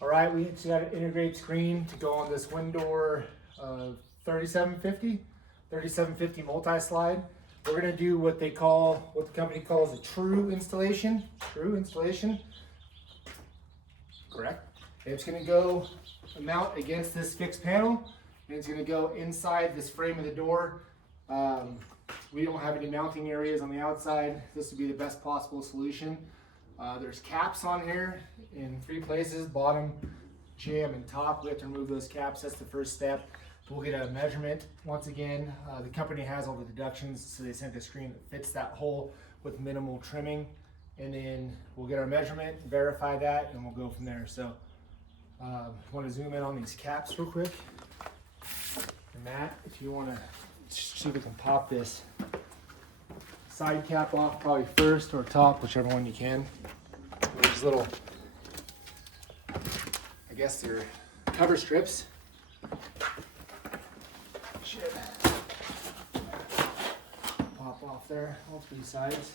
All right, we just got an integrated screen to go on this WinDor 3750 multi-slide. We're gonna do what the company calls a TRU installation. Correct. And it's gonna go mount against this fixed panel, and it's gonna go inside this frame of the door. We don't have any mounting areas on the outside. This would be the best possible solution. There's caps on here in 3 places, bottom, jam, and top. We have to remove those caps. That's the first step. We'll get a measurement. Once again, the company has all the deductions, so they sent a screen that fits that hole with minimal trimming. And then we'll get our measurement, verify that, and we'll go from there. So I want to zoom in on these caps real quick. And Matt, if you want to see if we can pop this side cap off, probably first or top, whichever one you can. These little, I guess they're cover strips. Should pop off there, all 3 sides.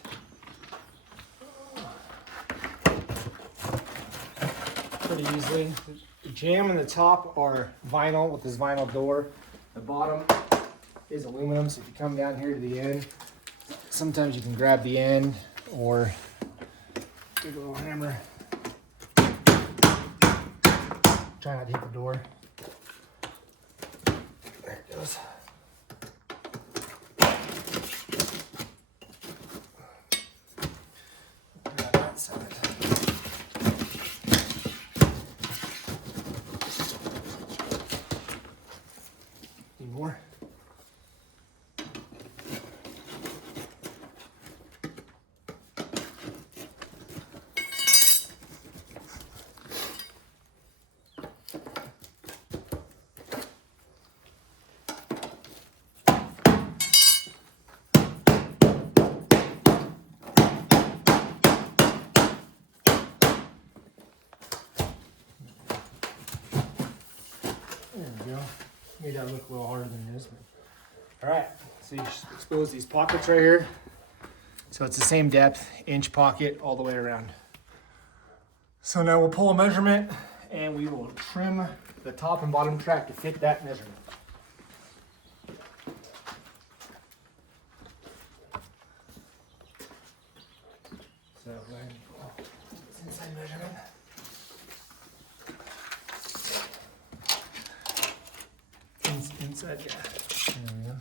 Pretty easily. The jam and the top are vinyl with this vinyl door. The bottom is aluminum, so if you come down here to the end, sometimes you can grab the end or take a little hammer. Try not to hit the door. There it goes. Grab that side. Need more? There we go. Made that look a little harder than it is. All right, so you just expose these pockets right here. So it's the same depth, inch pocket all the way around. So now we'll pull a measurement and we will trim the top and bottom track to fit that measurement. So go ahead and pull this inside measurement. Inside, yeah. There we go.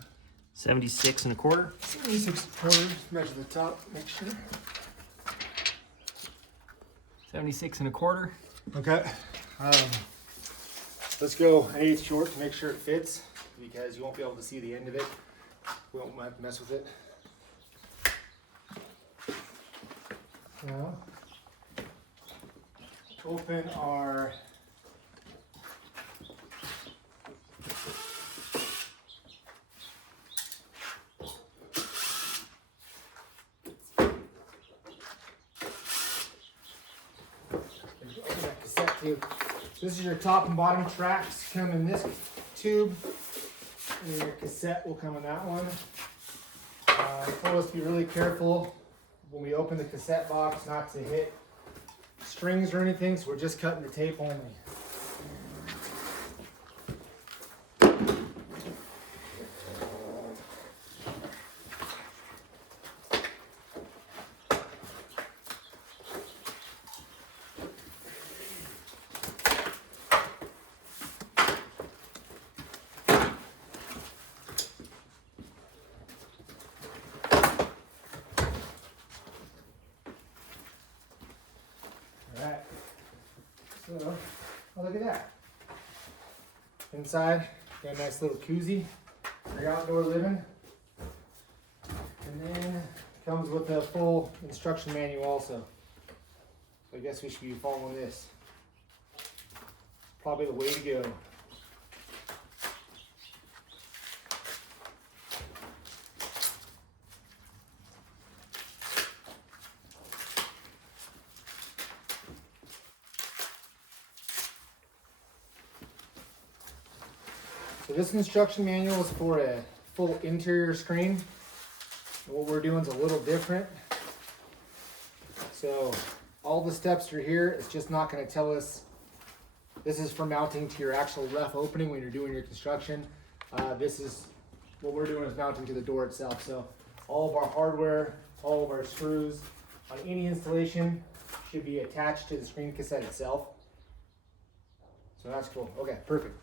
76 1/4. 76 quarters. Measure the top, make sure. 76 1/4. Okay. Let's go an 1/8 short to make sure it fits, because you won't be able to see the end of it. We won't have to mess with it. Now, open our cassette tube. This is your top and bottom tracks come in this tube, and your cassette will come in that one. Told us to be really careful when we open the cassette box not to hit strings or anything, so we're just cutting the tape only. Alright, so look at that. Inside, got a nice little koozie for your outdoor living. And then comes with a full instruction manual also. So I guess we should be following this. Probably the way to go. So this instruction manual is for a full interior screen. What we're doing is a little different. So all the steps are here. It's just not going to tell us This is for mounting to your actual ref opening when you're doing your construction. This is what we're doing is mounting to the door itself. So all of our hardware, all of our screws on any installation should be attached to the screen cassette itself. So that's cool. Okay, perfect.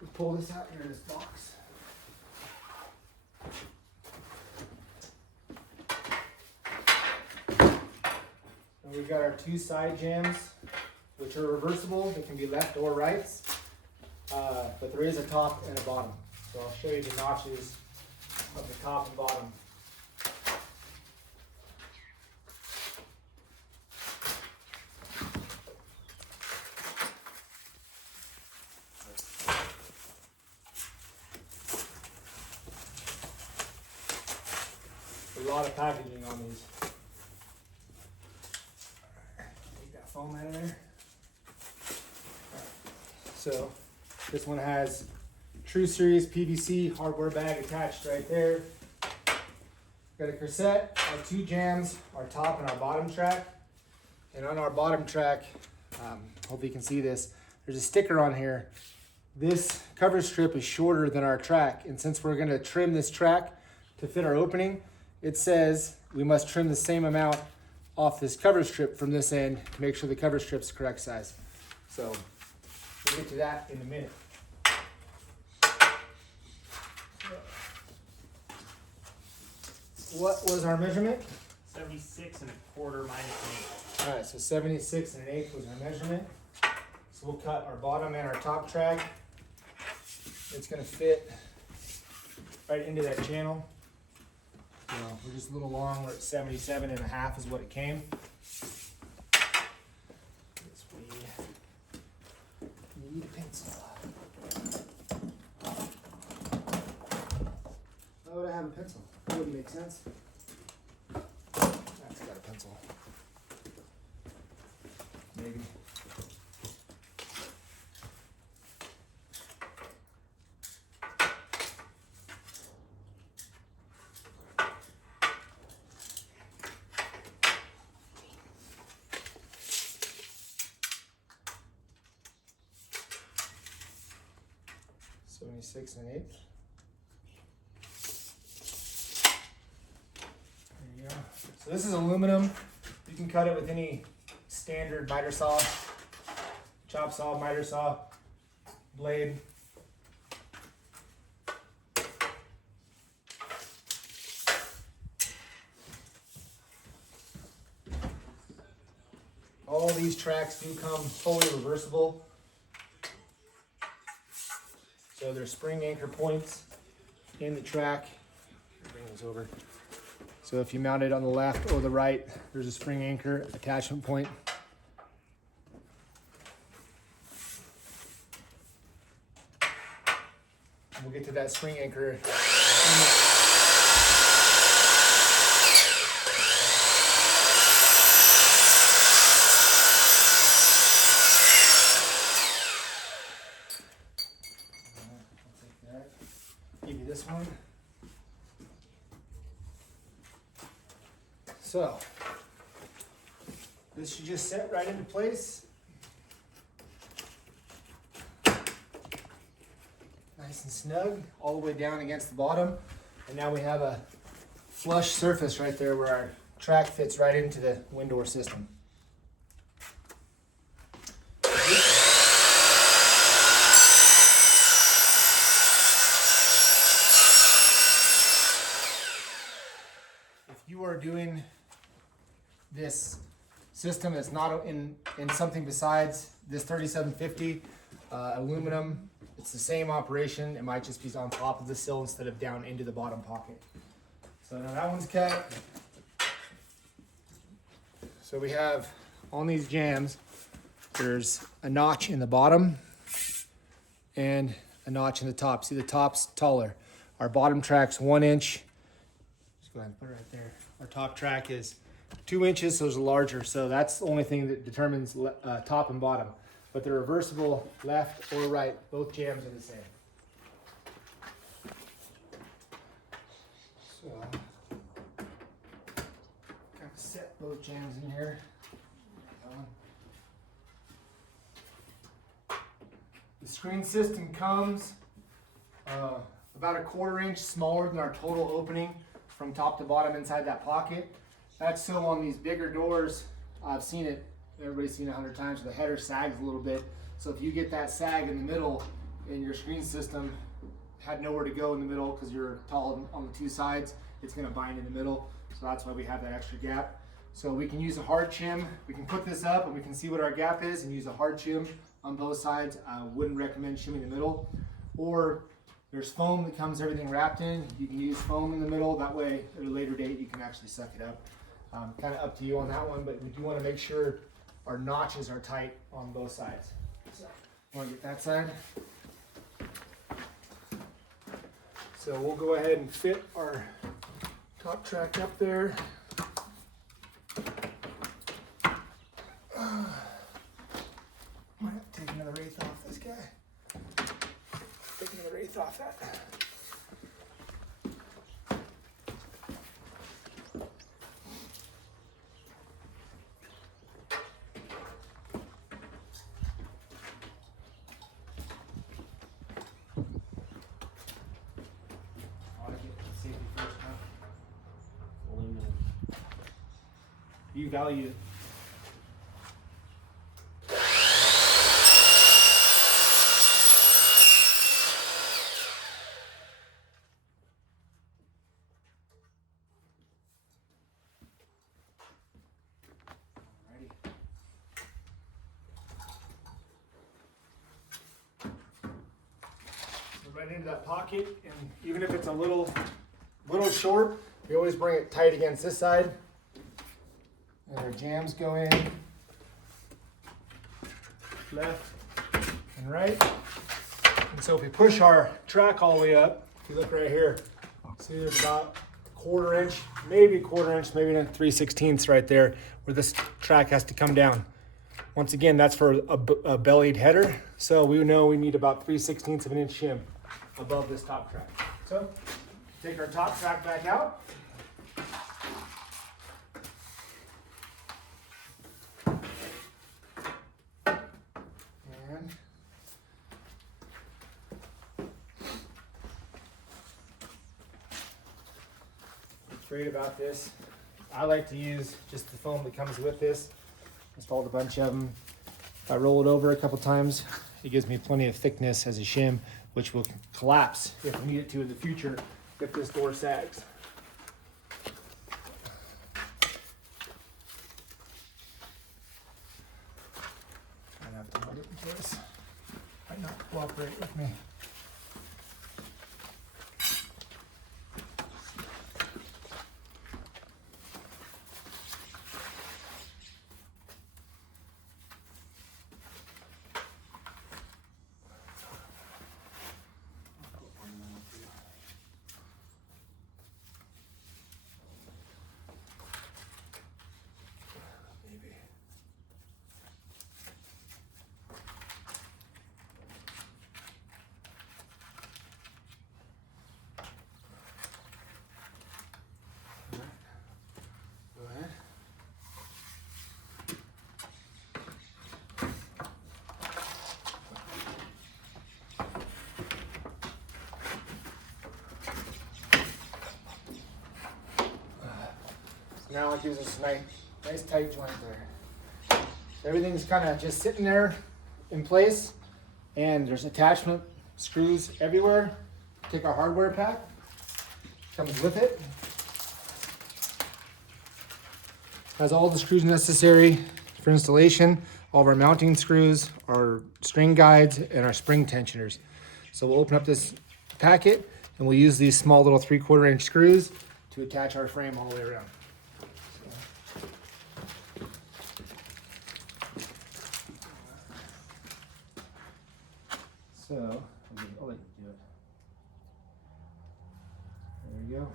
We pull this out here in this box. And we've got our 2 side jams, which are reversible. They can be left or rights, but there is a top and a bottom. So I'll show you the notches of the top and bottom. A lot of packaging on these. Take that foam out of there. So this one has TRU series PVC hardware bag attached right there. Got a cassette, our 2 jams, our top and our bottom track. And on our bottom track, hope you can see this, there's a sticker on here. This cover strip is shorter than our track, and since we're gonna trim this track to fit our opening, it says we must trim the same amount off this cover strip from this end to make sure the cover strip's the correct size. So we'll get to that in a minute. What was our measurement? 76 1/4 minus All right, so 76 1/8 was our measurement. So we'll cut our bottom and our top track. It's gonna fit right into that channel. So we're just a little long. We're at 77 1/2 is what it came. We need a pencil. Why would I have a pencil? That wouldn't make sense. That's got a pencil. Maybe. Six 1/8. There you go. So this is aluminum. You can cut it with any standard miter saw, chop saw, miter saw, blade. All these tracks do come fully reversible. So there's spring anchor points in the track. Bring those over. So if you mount it on the left or the right, there's a spring anchor attachment point. We'll get to that spring anchor in a minute. Give you this one. So this should just set right into place. Nice and snug all the way down against the bottom. And now we have a flush surface right there where our track fits right into the WinDor system. You are doing this system that's not in something besides this 3750 aluminum. It's the same operation. It might just be on top of the sill instead of down into the bottom pocket. So now that one's cut. So we have on these jams, there's a notch in the bottom and a notch in the top. See, the top's taller. Our bottom track's 1 inch. Just go ahead and put it right there. Our top track is 2 inches, so it's larger. So that's the only thing that determines top and bottom. But they're reversible left or right. Both jams are the same. So, kind of set both jams in here. That one. The screen system comes about a 1/4 inch smaller than our total opening from top to bottom inside that pocket. That's so on these bigger doors, I've seen it, everybody's seen it 100 times, the header sags a little bit. So if you get that sag in the middle and your screen system had nowhere to go in the middle because you're tall on the two sides, it's going to bind in the middle. So that's why we have that extra gap. So we can use a hard shim. We can put this up and we can see what our gap is and use a hard shim on both sides. I wouldn't recommend shimming the middle. Or there's foam that comes everything wrapped in. You can use foam in the middle. That way at a later date you can actually suck it up. Kind of up to you on that one, but we do want to make sure our notches are tight on both sides. So want to get that side. So we'll go ahead and fit our top track up there. Might have to take another wraith off this guy. Take another wraith off that. You value it. Right into that pocket, and even if it's a little short, we always bring it tight against this side. And our jams go in left and right. And so if we push our track all the way up, if you look right here, see there's about 1/4 inch, maybe 1/4 inch, maybe 3/16 right there where this track has to come down. Once again, that's for a bellied header. So we know we need about 3/16 of an inch shim above this top track. So take our top track back out. And what's great about this, I like to use just the foam that comes with this. Installed a bunch of them. If I roll it over a couple times, it gives me plenty of thickness as a shim, which will collapse if we need it to in the future if this door sags. Try not to hold it in place. Might not cooperate with me. Now it gives us a nice tight joint there. Everything's kind of just sitting there in place, and there's attachment screws everywhere. Take our hardware pack, comes with it. Has all the screws necessary for installation, all of our mounting screws, our string guides, and our spring tensioners. So we'll open up this packet, and we'll use these small little 3/4 inch screws to attach our frame all the way around. So, I'll let you do it. There you go.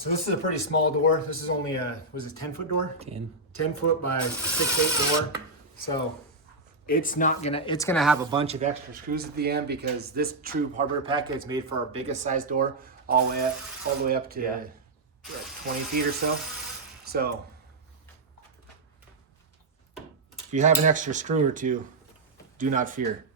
So this is a pretty small door. This is only a, was it 10-foot door? 10 foot by 6'8" door. So it's gonna have a bunch of extra screws at the end because this TRU hardware packet is made for our biggest size door, all the way up to 20 feet or so. So if you have an extra screw or two, do not fear.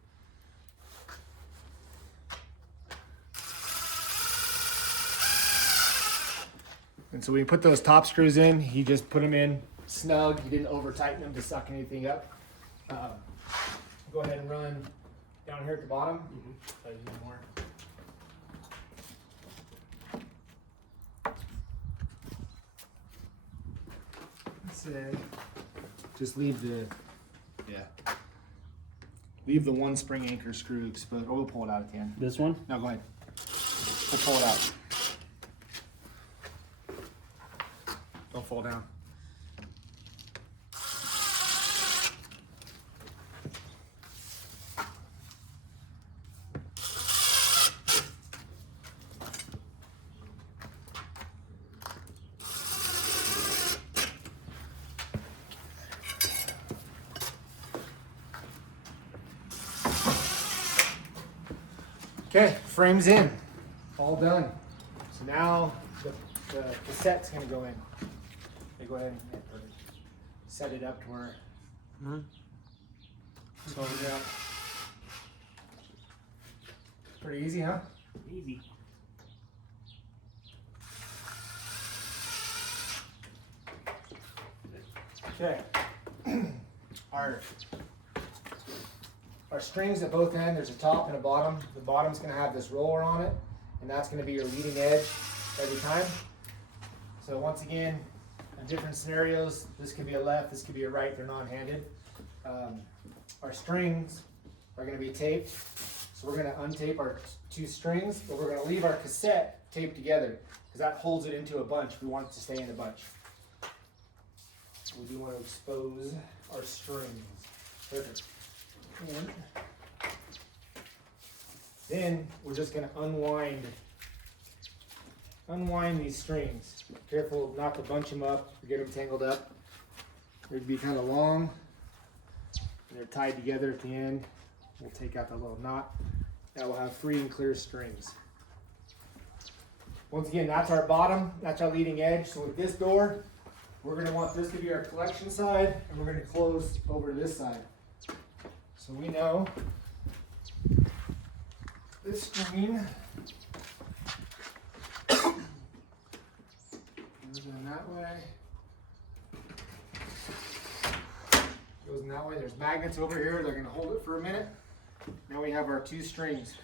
And so when you put those top screws in, he just put them in snug. He didn't over tighten them to suck anything up. Go ahead and run down here at the bottom. More. Just leave the one spring anchor screw exposed. Or we'll pull it out at the end. This one? No, go ahead. We'll pull it out. Don't fall down. Okay, frame's in, all done. So now the cassette's gonna go in. They go ahead and set it up to where. So yeah, pretty easy, huh? Easy. Okay, our strings at both ends, there's a top and a bottom. The bottom's gonna have this roller on it, and that's gonna be your leading edge every time. So once again, in different scenarios, this could be a left, this could be a right, they're non-handed. Our strings are gonna be taped. So we're gonna untape our two strings, but we're gonna leave our cassette taped together because that holds it into a bunch. We want it to stay in a bunch. So we do want to expose our strings. Perfect. And then we're just going to unwind these strings. Careful not to bunch them up or get them tangled up. They'd be kind of long and they're tied together at the end. We'll take out the little knot. That will have free and clear strings. Once again, that's our bottom, that's our leading edge. So with this door, we're going to want this to be our collection side, and we're going to close over to this side. So we know this string goes in that way. Goes in that way. There's magnets over here. They're going to hold it for a minute. Now we have our two strings.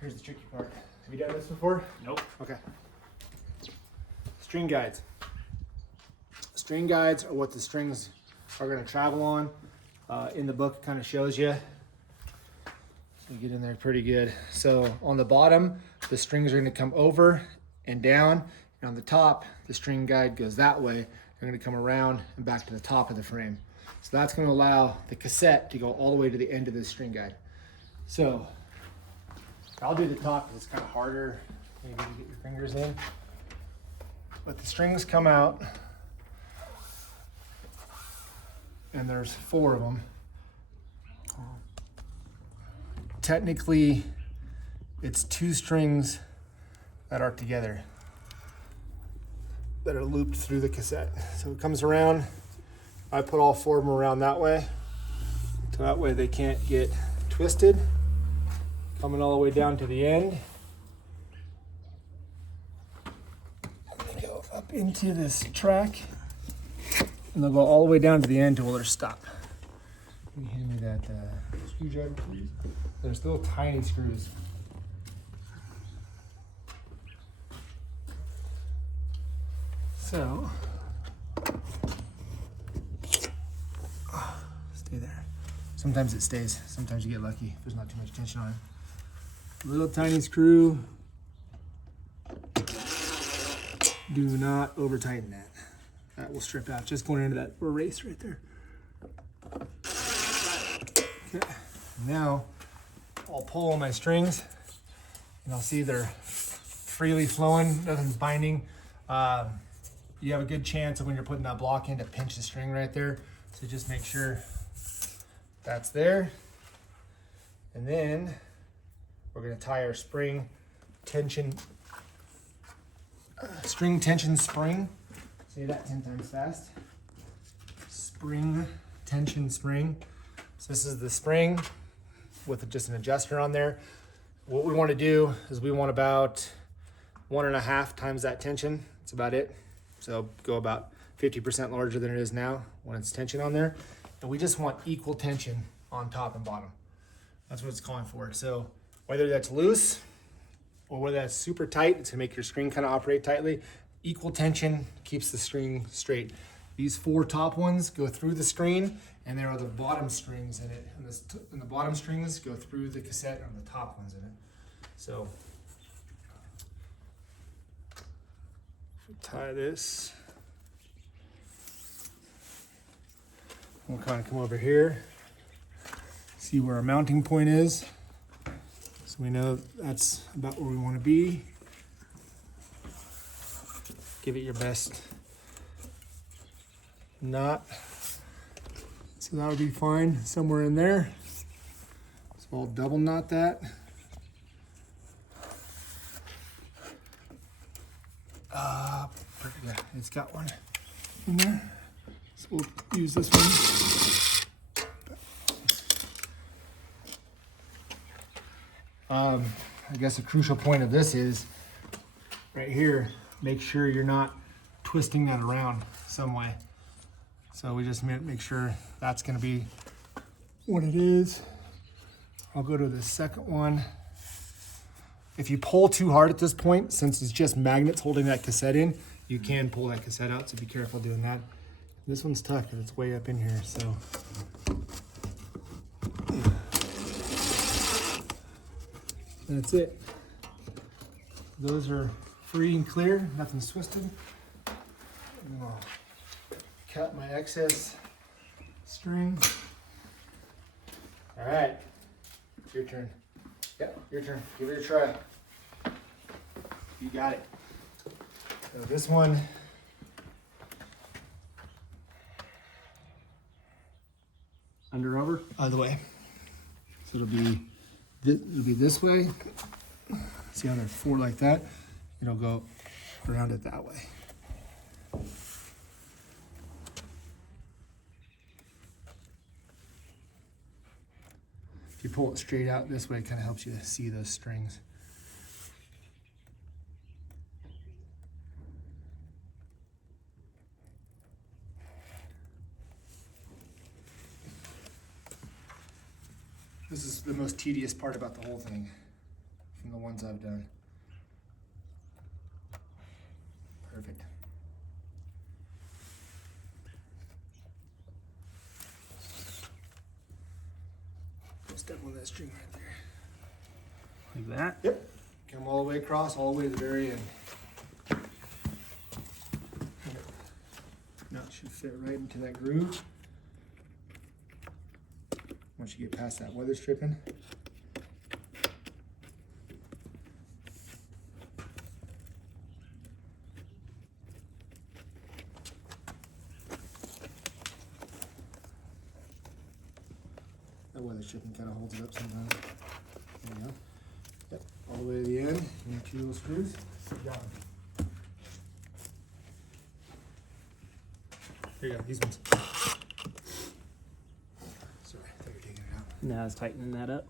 Here's the tricky part. Have you done this before? Nope. Okay. String guides. String guides are what the strings are going to travel on. In the book, it kind of shows you. So you get in there pretty good. So on the bottom, the strings are going to come over and down. And on the top, the string guide goes that way. They're going to come around and back to the top of the frame. So that's going to allow the cassette to go all the way to the end of the string guide. So I'll do the top because it's kind of harder maybe to get your fingers in. But the strings come out, and there's 4 of them. Technically, it's 2 strings that are together, that are looped through the cassette. So it comes around. I put all 4 of them around that way, so that way they can't get twisted. Coming all the way down to the end. They go up into this track, and they'll go all the way down to the end till they're stopped. Can you hand me that screwdriver, please? There's little tiny screws. So, stay there. Sometimes it stays. Sometimes you get lucky if there's not too much tension on it. Little tiny screw. Do not over tighten that. That will strip out. Just going into that erase right there. Okay. Now I'll pull on my strings and I'll see they're freely flowing, nothing's binding. You have a good chance of when you're putting that block in to pinch the string right there. So just make sure that's there. And then we're gonna tie our spring tension, string tension spring. Say that 10 times fast. Spring tension spring. So this is the spring with just an adjuster on there. What we want to do is we want about 1.5 times that tension. That's about it. So go about 50% larger than it is now when it's tension on there. And we just want equal tension on top and bottom. That's what it's calling for. So whether that's loose or whether that's super tight, it's gonna make your string kind of operate tightly. Equal tension keeps the string straight. These 4 top ones go through the screen, and there are the bottom strings in it. And the bottom strings go through the cassette, and the top ones in it. So if we tie this, we'll kind of come over here, see where our mounting point is. So we know that's about where we want to be. Give it your best knot. So that'll be fine somewhere in there. So I'll double knot that. Yeah, it's got one in there. So we'll use this one. I guess a crucial point of this is right here, make sure you're not twisting that around some way. So we just make sure that's gonna be what it is. I'll go to the second one. If you pull too hard at this point, since it's just magnets holding that cassette in, you can pull that cassette out, so be careful doing that. This one's tough because it's way up in here, so. That's it. Those are free and clear, nothing's twisted. And I'll cut my excess string. All right, it's your turn. Yep, your turn. Give it a try. You got it. So this one, under over, other way. So it'll be this way. See how there's 4 like that? It'll go around it that way. If you pull it straight out this way, it kind of helps you to see those strings. This is the most tedious part about the whole thing from the ones I've done. Perfect. Go step on that string right there. Like that? Yep. Come all the way across, all the way to the very end. Now it should fit right into that groove. Once you get past that weather stripping. That weather stripping kind of holds it up sometimes. There you go. Yep, all the way to the end. You need 2 little screws. You got them. Here you go, these ones. Sorry, I thought you were taking it out. Now it's tightening that up.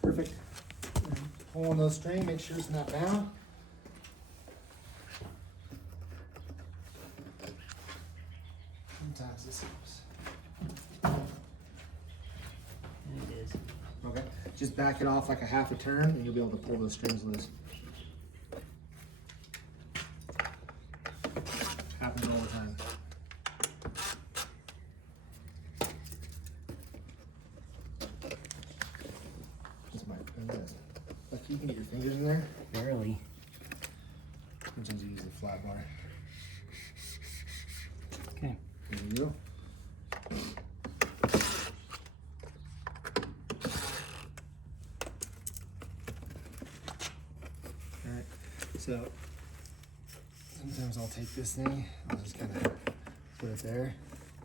Perfect. Pull on those string, make sure it's not bound. Sometimes this helps. It is. Okay, just back it off like a half a turn and you'll be able to pull those strings loose. Happens all the time. This might bend this. Like you can get your fingers in there. Barely. Sometimes you use the flat bar. Okay. There you go. take this thing, I'll just kind of put it there.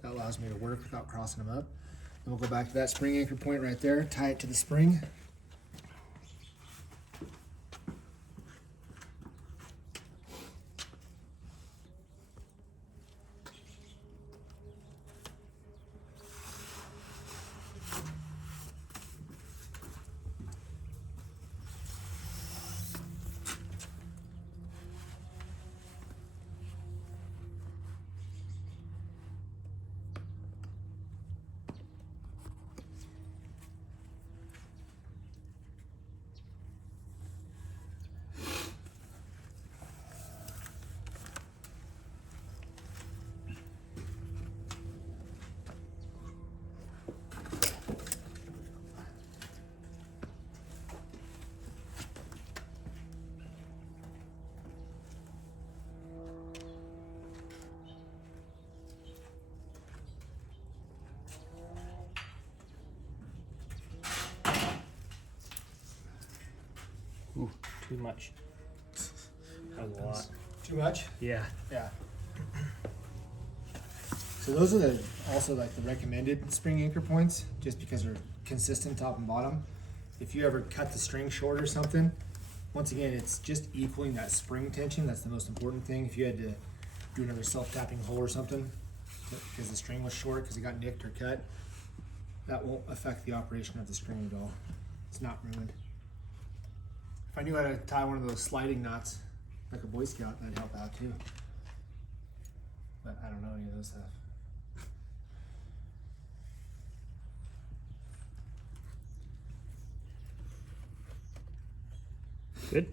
That allows me to work without crossing them up. Then we'll go back to that spring anchor point right there, tie it to the spring. Ooh, too much. That was a lot. Too much? Yeah. Yeah. So those are also like the recommended spring anchor points, just because they're consistent top and bottom. If you ever cut the string short or something, once again, it's just equaling that spring tension. That's the most important thing. If you had to do another self-tapping hole or something, because the string was short, because it got nicked or cut, that won't affect the operation of the string at all. It's not ruined. If I knew how to tie one of those sliding knots, like a Boy Scout, that'd help out too. But I don't know any of those stuff. Good.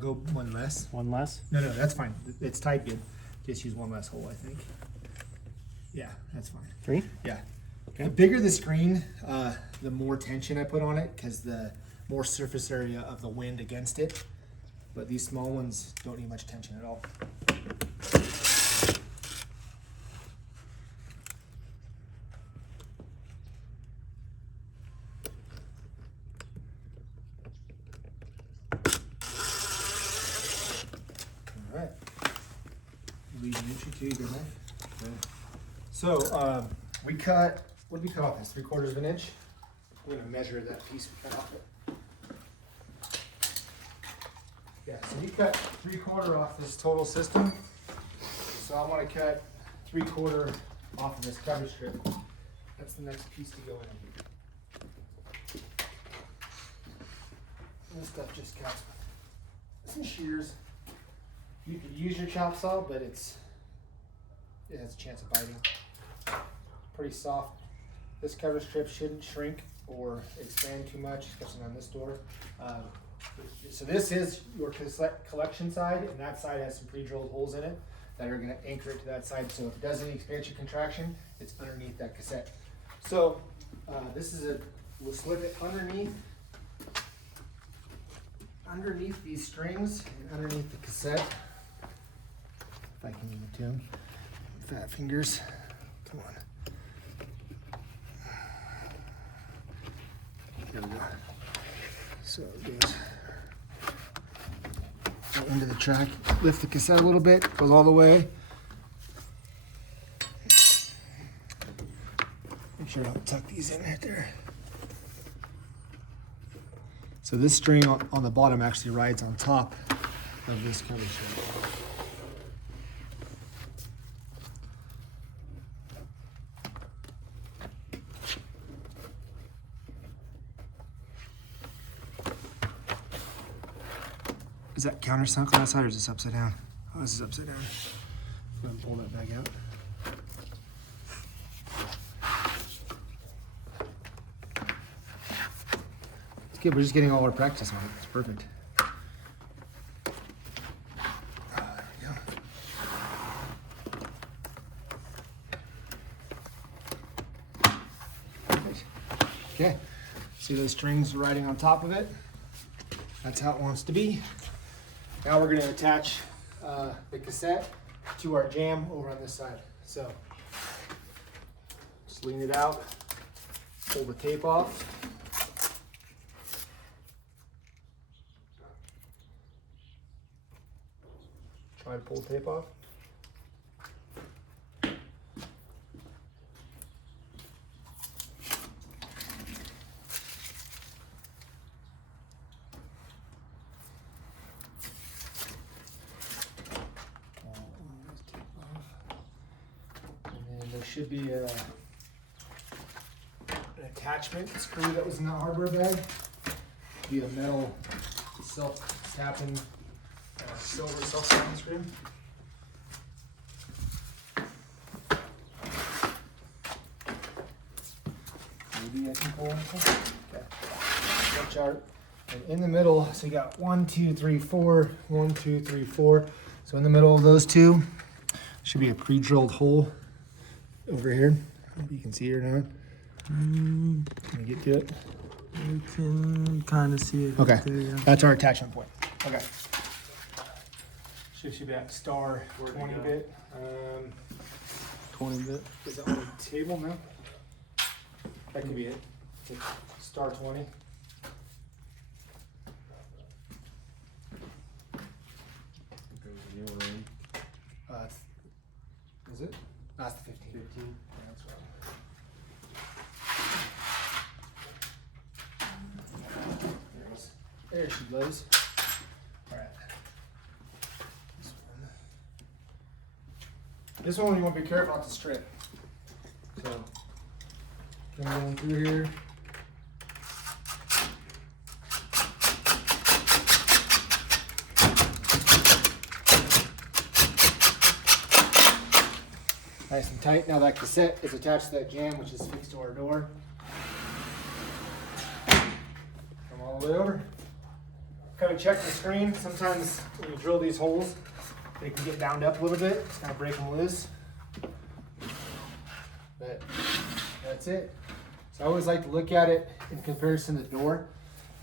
Go one less. One less. No, that's fine. It's tied good. Just use one less hole, I think. Yeah, that's fine. 3. Yeah. Okay. The bigger the screen, the more tension I put on it, because the more surface area of the wind against it. But these small ones don't need much tension at all. All right. Leave an inch or two, good enough. Okay. So we cut, what did we cut off this? 3/4 of an inch? I'm gonna measure that piece we cut off it. Yeah, so you cut 3/4 off this total system. So I want to cut 3/4 off of this cover strip. That's the next piece to go in. And this stuff just cuts with some shears. You could use your chop saw, but it has a chance of biting. Pretty soft. This cover strip shouldn't shrink or expand too much, especially on this door. So this is your collection side, and that side has some pre-drilled holes in it that are going to anchor it to that side. So if it does any expansion contraction, it's underneath that cassette. So we'll slip it underneath these strings and underneath the cassette. If I can get it to them. Fat fingers. Come on. There we go. So it goes into the track. Lift the cassette a little bit, goes all the way. Make sure I don't tuck these in right there. So this string on the bottom actually rides on top of this cover strip. Is that countersunk on that side, or is this upside down? Oh, this is upside down. I'm gonna pull that back out. It's good, we're just getting all our practice on it. It's perfect. There we go. Perfect. Okay, see those strings riding on top of it? That's how it wants to be. Now we're going to attach the cassette to our jam over on this side. So just lean it out, pull the tape off. Try to pull the tape off. And then there should be an attachment screw that was in the hardware bag. Be a metal self-tapping, silver self-tapping screw. Maybe I can pull anything. Okay. Watch out. And in the middle, so you got 1, 2, 3, 4, 1, 2, 3, 4. So in the middle of those two, should be a pre-drilled hole over here. Maybe you can see it or not. Can you get to it? You can kind of see it. Okay, Right there, yeah. that's our attachment point. Okay. Should be at star 20 bit. 20 bit. Is that on the table now? That could be it. Star 20. Is it? That's the 15. 15. Yeah, that's right. There she goes. All right. This one you want to be careful not to strip. So, going through here. Nice and tight. Now that cassette is attached to that jam, which is fixed to our door. Come all the way over. Kind of check the screen. Sometimes when you drill these holes, they can get bound up a little bit. Just kind of break them loose. But that's it. So I always like to look at it in comparison to the door.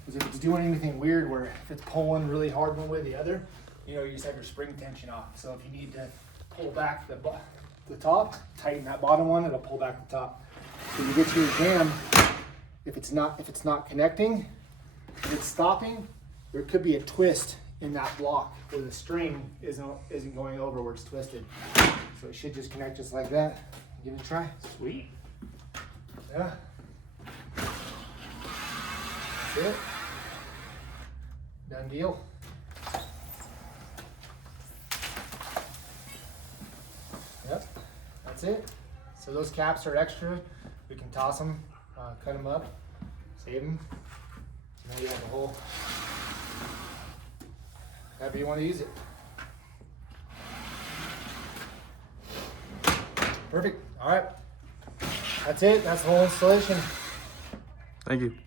Because if it's doing anything weird where if it's pulling really hard one way or the other, you know, you just have your spring tension off. So if you need to pull back the top, tighten that bottom one, it'll pull back the top. So you get to your jam, if it's not connecting, if it's stopping, there could be a twist in that block where the string isn't going over where it's twisted. So it should just connect just like that. Give it a try. Sweet. Yeah. That's it. Done deal. Yep, that's it. So those caps are extra. We can toss them, cut them up, save them. Now you have the whole, however you want to use it. Perfect. All right. That's it. That's the whole installation. Thank you.